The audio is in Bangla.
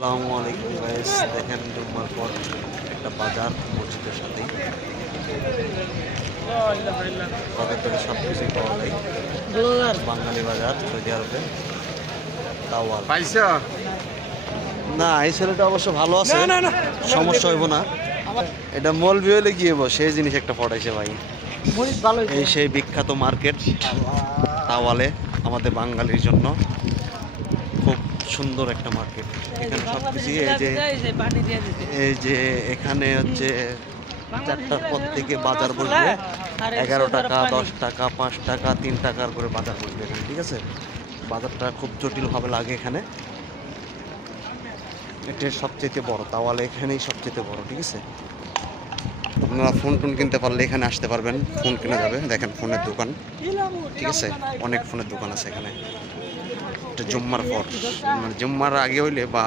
আসসালামু আলাইকুম গাইস, দেখেন জুম্মার পর একটা বাজার মসজিদের সাথেই বাজার থেকে সব কিছুই পাওয়া যায়। বাঙালি বাজার সৌদি আরবে তাওয়াল পাইছো? না, এই ছেলেটা অবশ্য ভালো আছে, সমস্যা হইব না। এটা মলবি হইলে গিয়ে সেই জিনিস একটা পড়াইছে ভাই। এই সেই বিখ্যাত মার্কেট তাওয়ালে আমাদের বাঙালির জন্য খুব সুন্দর একটা মার্কেট। এখানে সব কিছু এই যে এখানে হচ্ছে 4টার পর থেকে বাজার বসবে। 11 টাকা, 10 টাকা, 5 টাকা, 3 টাকার করে বাজার বসবে এখানে, ঠিক আছে। বাজারটা খুব জটিলভাবে লাগে এখানে। এটা সবচেয়ে বড় তাওয়ালে, এখানেই সবচেয়ে বড়, ঠিক আছে। আপনারা ফোন টোন কিনতে পারলে এখানে আসতে পারবেন, ফোন কেনা যাবে। দেখেন ফোনের দোকান, ঠিক আছে, অনেক ফোনের দোকান আছে এখানে। এটা জুম্মার পর, মানে জুম্মার আগে হইলে বা